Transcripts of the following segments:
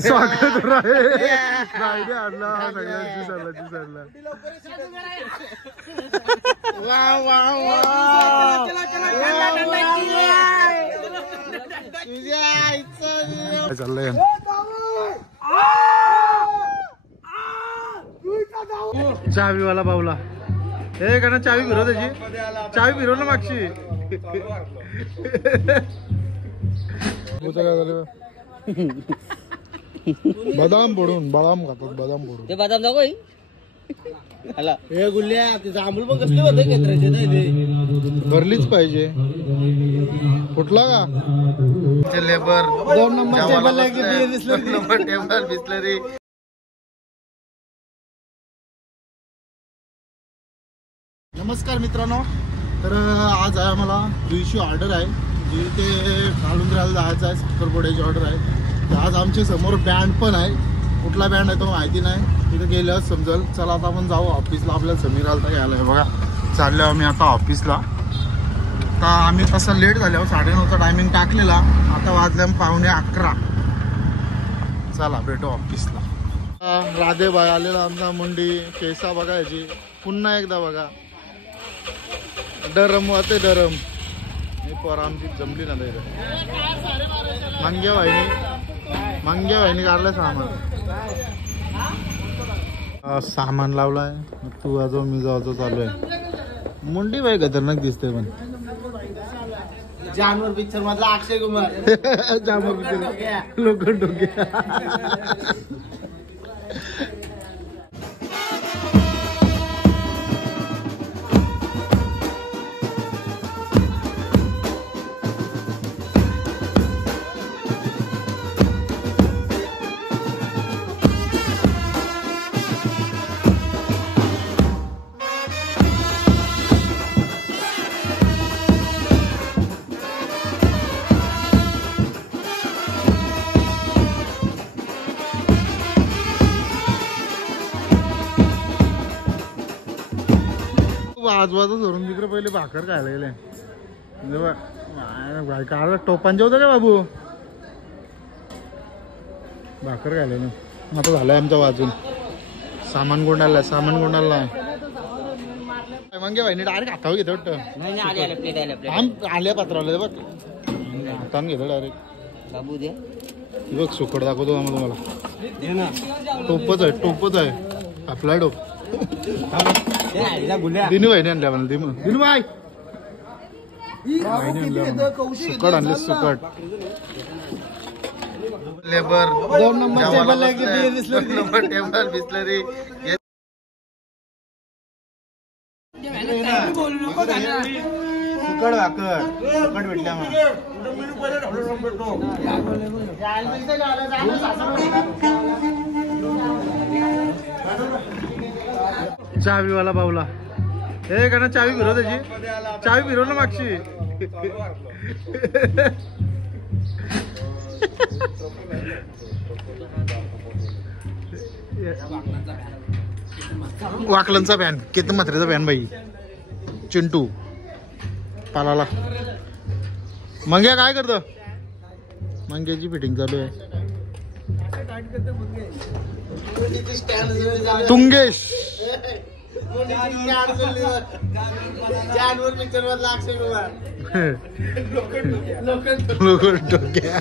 स्वागत राईडे आणला सगळ्यांची दिसायला चाललंय चावीवाला बावला हे का ना चावी फिरव त्याची चावी फिरव ना मागची बदाम पडून बदाम खातात बदाम पडून ते बदाम दाखव हे गुल्ल्या जांभूळ पण कसली होते भरलीच पाहिजे कुठला का लेबर 2 नंबर टेबल बिस्लरी नमस्कार मित्रांनो तर आज आहे आम्हाला दिवशी ऑर्डर आहे जी ते घालून राहायला जायचं आहे साखरपुड्याची ऑर्डर आहे तर आज आमच्या समोर बँड पण आहे कुठला बँड आहे तो माहिती नाही तिथे गेल्यावर समजेल चला आता आपण जाऊ ऑफिसला आपल्याला समीर आलता घ्यायला आहे बघा चाललो आम्ही आता ऑफिसला आता आम्ही तसं लेट झाल्यावर 9:30चा टायमिंग टाकलेला आता वाजल्या 11:15 चला भेटू ऑफिसला राधेबाई आलेला आमचा मुंडी केसा बघायची पुन्हा एकदा बघा डरम होते डरम ही पोर आमची जमली ना तिथे मंग्या वाहिनी काढलं सामान लावलाय तू आजो मी जातो चालू आहे मुंडी बाई खतरनाक दिसते पण जानवर पिक्चर मधला अक्षय कुमार जानवर पिक्चर लोक डोके आजूबाजू धरून तिकडे पहिले भाकर खायला गेले काय टोपांचे होतं का बाबू भाकर खायला ना आता झालंय आमच्या वाजून सामान गोंडाला मग भाई डायरेक्ट हातावर घेतो वाटतं आल्या पात्रावले बघ हातान घेतो डायरेक्ट बाबू दे बघ सुकट दाखवतो आम्हाला तुम्हाला टोपच आहे आपला टोप दिनू भाईने आणल्या मला दिनू भाई सुकट आणले सुकट लेबर 2 नंबर टेबल बिस्लरी सुकट भाकर सुकट भेटल्या मग चावीवाला बावला हे का ना चावी फिरव त्याची चावी फिरव ना मागची वाकलनचा पॅन केतन म्हात्रेचा पॅन बाई चिंटू पालाला मंग्या काय करतो मंग्याची फिटिंग चालू आहे तुंगेश जानवर पिक्चर मधला अक्षय कुमार लोक डोक्या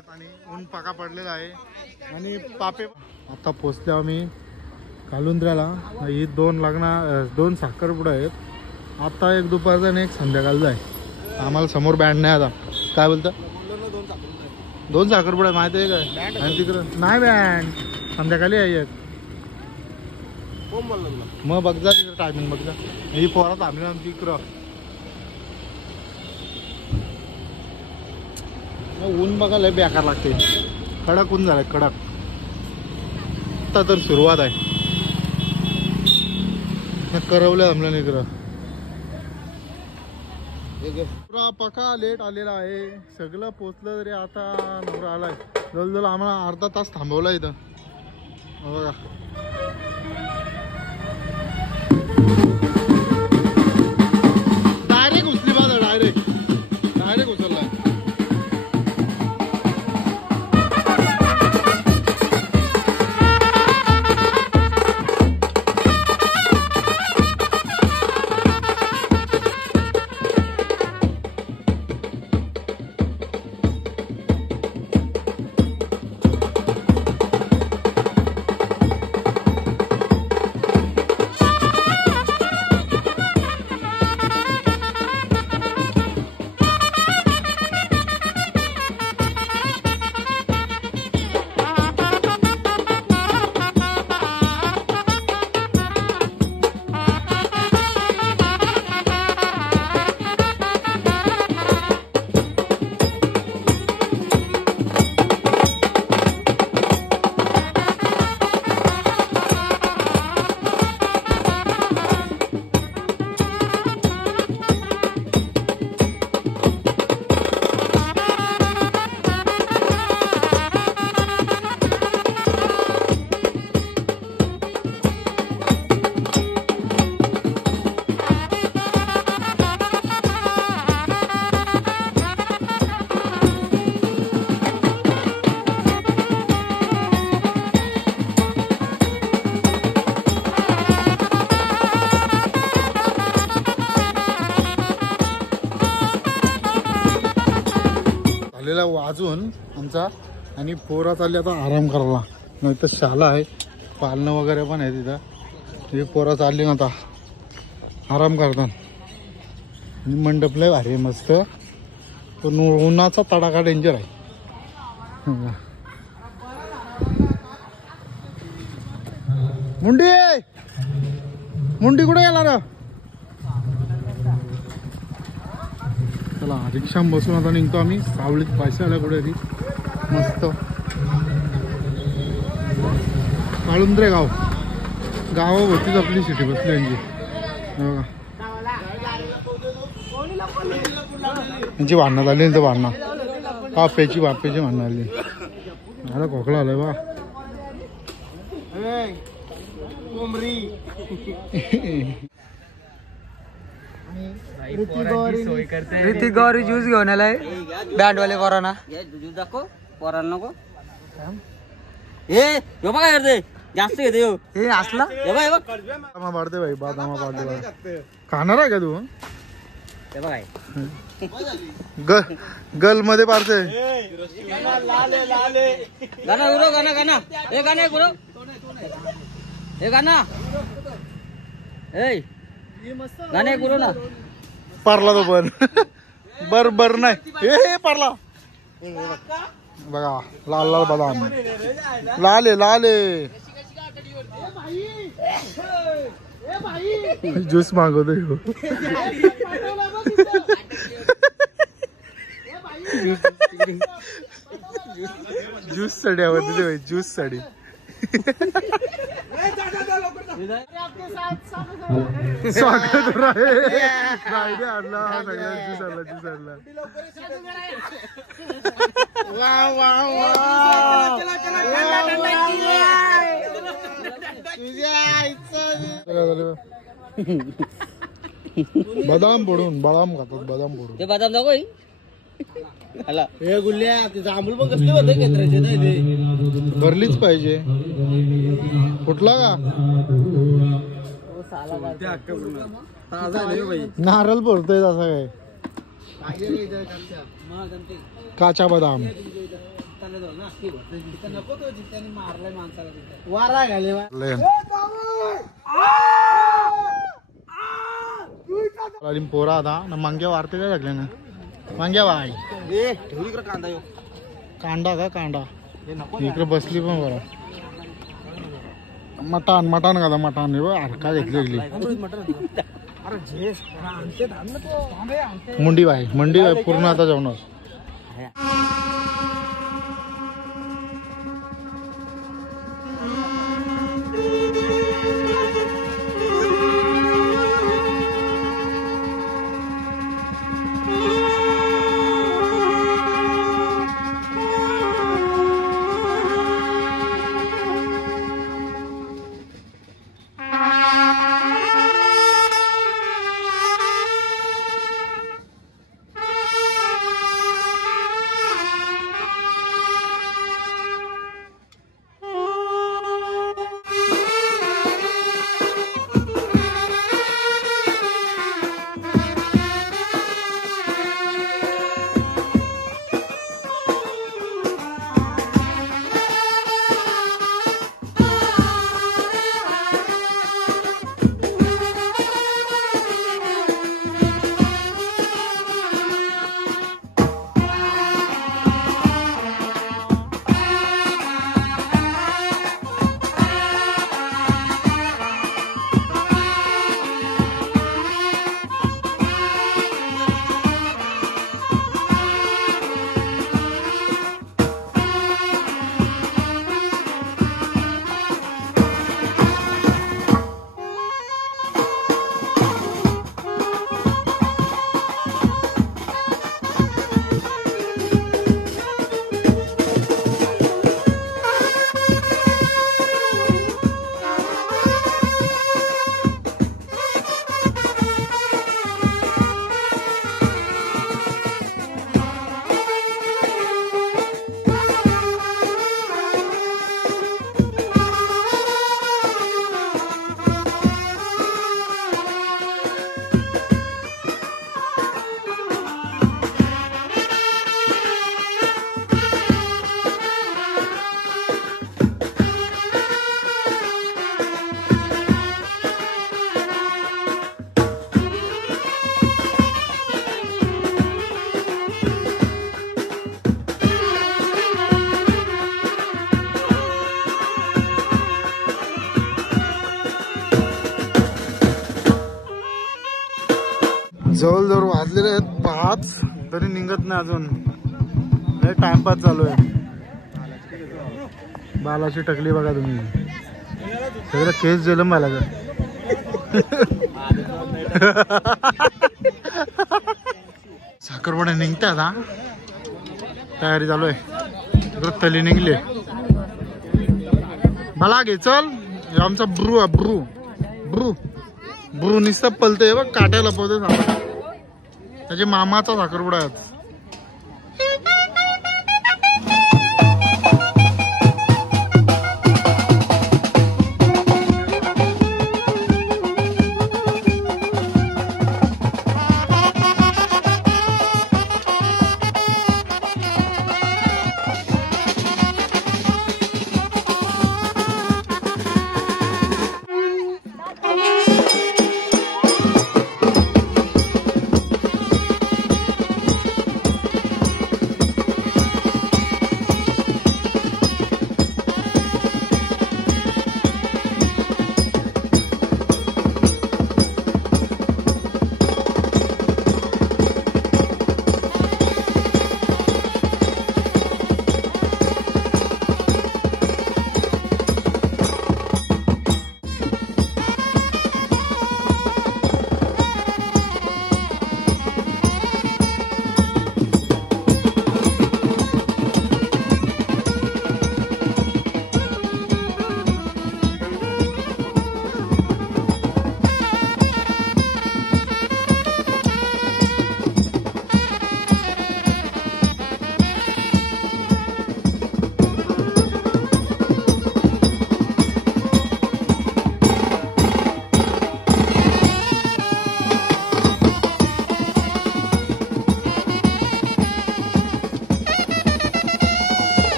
आहेत आणि ऊन पाका पडलेला आहे आणि पापे आता पोचले आम्ही कालुंद्र्याला. ही 2 साखरपुडा आहेत. आता एक दुपारचा आणि एक संध्याकाळचा आहे. आम्हाला समोर बँड नाही आता. काय बोलतं 2 साखरपुडा माहिती आहे काय? आणि तिकडं नाही बँड संध्याकाळी आहे एक. मग बघ जा तिकडं टायमिंग बघ जा. ही पोरा थांबली आमची इकडं. ऊन बघायला बेकार लागते. कडक ऊन झालंय कडक. आता तर सुरुवात आहे. करवलं आमल्या इकडं पुरा पका लेट आलेला आहे. सगळं पोचलं तरी आता नवरा आलाय. जवळजवळ आम्हाला अर्धा तास थांबवला इथं बघा. डायरेक्ट उचली बाजा डायरेक्ट उचललाय. वाजून आमचा आणि पोरा चालली आता आराम करायला. नाही तर शाला आहे पालणं वगैरे पण आहे तिथं. ही पोरा चालली ना आता आराम करतात. मंडप लय भारी आहे मस्त. पण उन्हाचा तडाखा डेंजर आहे. मुंडी कुठे गेला रे? चला रिक्षा बसून आता निघतो आम्ही. सावलीत पैसे आला कुठे तरी मस्त. काळुंद्रे गावावरतीच आपली सिटी बसली यांची. यांची भांडणं झाली. यांचं भांडणं बाप्याची भांडणं आली. मला खोकला आलाय बा. ऋतिक गौरी ज्यूस घेऊन आलाय बँडवाले पोरांना. ज्यूस दाखव पोरांना नको. हे बघा काय करते जास्त घेते. हे असला पाडते भाई बादामा पाडले. खाणार आहे का तू? हे बघाय गल मध्ये पाडते. गाणं गुरु गाणं हे गाणं गुरु हे गाणं गाणे गुरु ना. पारला तो पण बर नाही. हे पारला बघा. लाल लाल बदाम लाले ज्यूस मागवतो. ज्यूस साडी आवडते भाई. ज्यूस साडी स्वागत आणला सगळ्या ज्यूस आणला. बदाम फोडून खातात. बदाम फोडून ते बदाम नको हे गुल्ल्या जांभूळ पण कसले होते. भरलीच पाहिजे. कुठला का नारळ बोलतोय असं काय. काचा बदाम नको तो जित्याने मारलाय माणसाला तिथे वारा घाले पोरा आता ना मांग्या वारते काय लागले ना मांग्या बाय ठेवली का कांदा कांदा का कांदा इकडे बसली पण बरं मटान मटान का मटान हरका घेतली मुंडी बाय पूर्ण आता जेवणार जवळजवळ वाजलेले आहेत 5 तरी निघत नाही अजून टाइमपास चालू आहे बालाची टकली बघा तुम्ही सगळं केस झालं मला साखरपुडा निघतात हा तयारी चालू आहे तली निघले मला घे चल आमचा ब्रू आहे ब्रू ब्रू ब्रू नुसतं पलतय बघ काट्या लपवते सांगा त्याचे मामाचा साखरपुडा आहे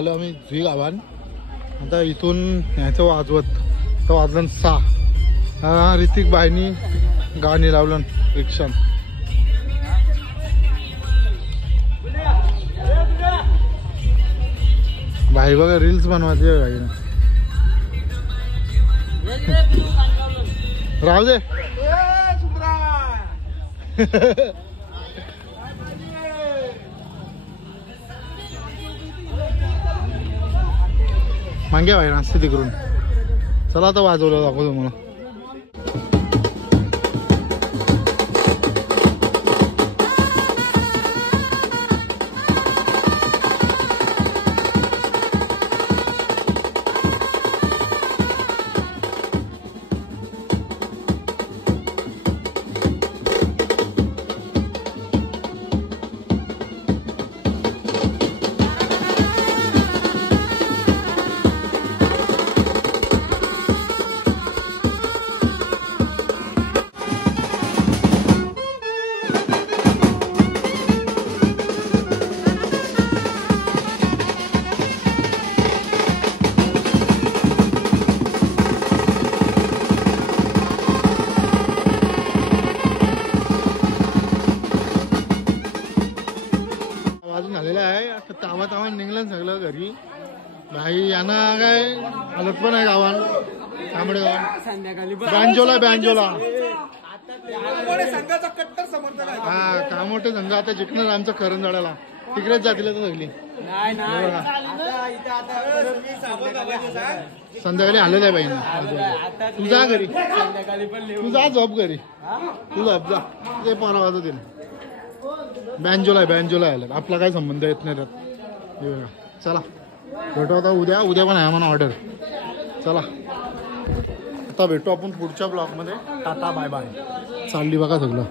आलो आम्ही झुई गावान. आता इथून न्यायचं वाजवत तर वाजलं 6. ऋतिक बाईनी गाणी लावलं रिक्षान. भाई बघा रील्स बनवायचे भाई. राहू दे. मागे भाई नाचते तिकडून. चला आता वाजवलं दाखवतो तुम्हाला. झालेला आहे. आता तावा निघलं सगळं घरी. भाई यांना काय हालत पण आहे गावान. तांबडे गावान बँजोला हा कामोठे संघ आता जिंकणार आमचं करंजाड्याला. तिकडेच जातील तर सगळी. संध्याकाळी आलेलं आहे बाईंना. तू जा घरी. तू जा झोप घरी. तू झोप जा. ते परवा वाजवतील. बँजोला आलं. आपला काय संबंध येत नाही त्यात. चला भेटू आता उद्या पण आहे म्हणा ऑर्डर. चला आता भेटू आपण पुढच्या ब्लॉग मध्ये. Tata bye bye. चालली बघा सगळं.